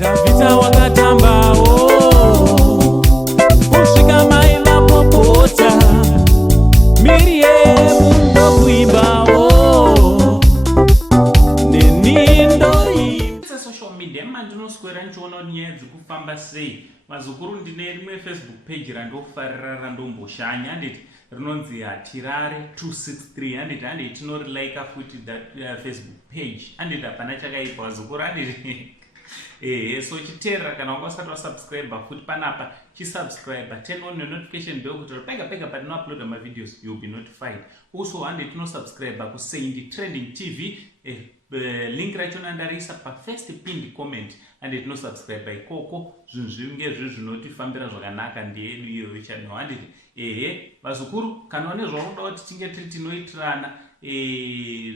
Davita wakatambao kusvika maila popota Miriam ndokuimbao nenindoi social media mandinoswera ndichiona nyaya dzekufamba sei. Mazukuru ndine rimwe Facebook page randofarira randomboshanya handiti rinonzi Hatirare 263 handiti tinorilike futi Facebook page handiti hapana chakaipa vazukuru handiti so chiteerera kana wanga usati wasubscribe futi panapa chisubscribe, turn on your notification bell kuti pega patinouploada mavideos you'll be notified. Also handiti tinosubscribe kuSaindi Trending TV, link rachona ndariisa pafirst pinned comment handiti tinosubscribe ikoko. Zvinhu zvinge zvinotifambira zvakanaka ndeyedu iyoyo channel handiti vazukuru kana une zvaunoda kuti tinge tiri tinoitirana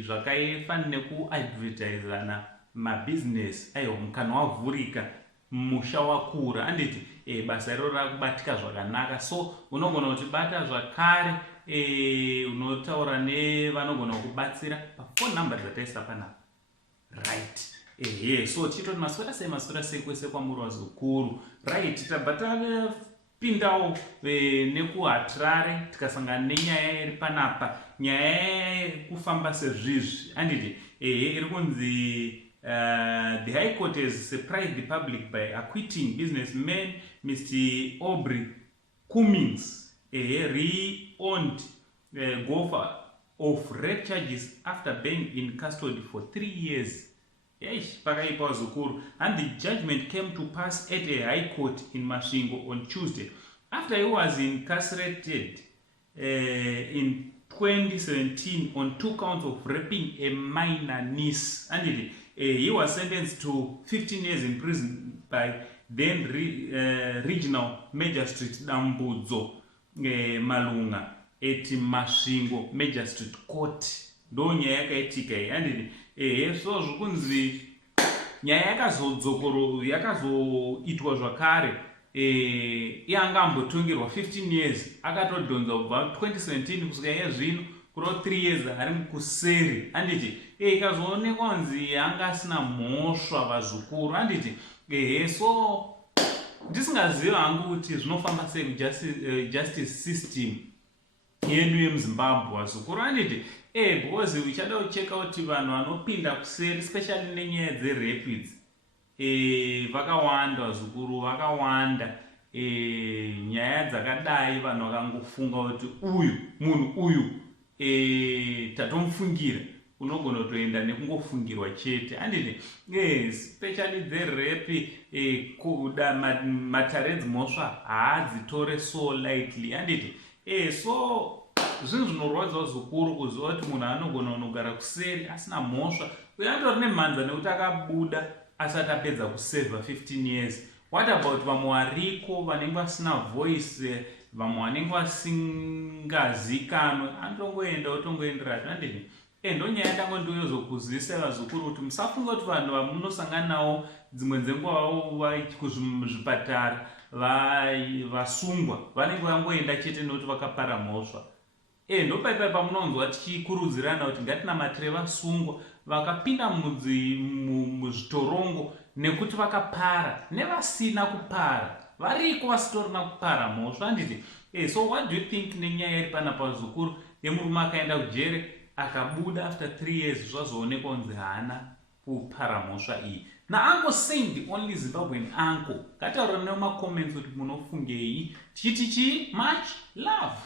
zvakafanana nekuadvertisana mabusiness ayo mukana wavhurika musha wakura handiti basa iro rakubatika zvakanaka, so unogona kutibata zvakare unotaura nevanogona kubatsira pafone number dzataisa panapa right. So titoti maswera sei kwese kwamuri vazukuru right. Tabva tapindawo nekuHatirare tikasangana nenyaya iri panapa, nyaya yekufamba sezvizvi handiti iri kunzi the High Court has surprised the public by acquitting businessman Mr. Aubrey Cummings, re-owned golfer, of rape charges after being in custody for 3 years. Pakaipa vazukuru. And the judgment came to pass at a High Court in Masvingo on Tuesday after he was incarcerated in 2017 on 2 counts of raping a minor niece. And he was sentenced to 15 years in prison by then regional magistrate Dambudzo Malunga at Masvingo Magistrate Court. Ndo nyaya yakaitika handiti so zvikunzi nyaya yakazoitwa zvakare yanga ambotongerwa 15 years akatodhonza kubva 2017 kusvika yazvino kuro 3 years ari kuseri handiti ikazoonekwa kunzi anga asina mhosva vazukuru handiti so ndisingaziva hangu kuti zvinofamba sei justice system yedu yemuZimbabwe vazukuru handiti because uchada kucheka kuti vanhu vanopinda kuseri especially nenyaya dzerape idzi vakawanda vazukuru vakawanda. Nyaya dzakadai vanhu vakangofunga kuti munhu uyu tatomufungira, unogona kutoenda nekungofungirwa chete handiti especially dzerape kuda matare dzimhosva haadzitore so lightly handiti so zvinhu zvinorwadza zvikuru kuziva kuti munhu anogona kunogara kuseri asina mhosva uye atori nemhanza nekuti akabuda asati apedza kusevha 15 years. What about vamwe variko vanenge vasina voice, vamwe vanenge vasingazikanwe, anotongoenda otongoenderazvo handiti ndonyaya yandangondiyozokuzivisa vazukuru kuti musafunga kuti vanhu vamunosangana navo dzimwe dzenguva kuzvipatara vasungwa vanenge vangoenda chete nekuti vakapara mhosva. Ndopaipai pamunonzwa tichikurudzirana kuti ngatinamatire vasungwa vakapinda muzvitorongo nekuti vakapara nevasina kupara variko vasitorina kupara mhosva handiti so what do you think nenyaya iri panapa vazukuru yemurume akaenda kujere akabuda after 3 years zvazoonekwa kunzi haana kupara mhosva iyi naAnko Saindi, the only Zimbabwean uncle. Ngataura nemacomments kuti munofungei tichiti much love.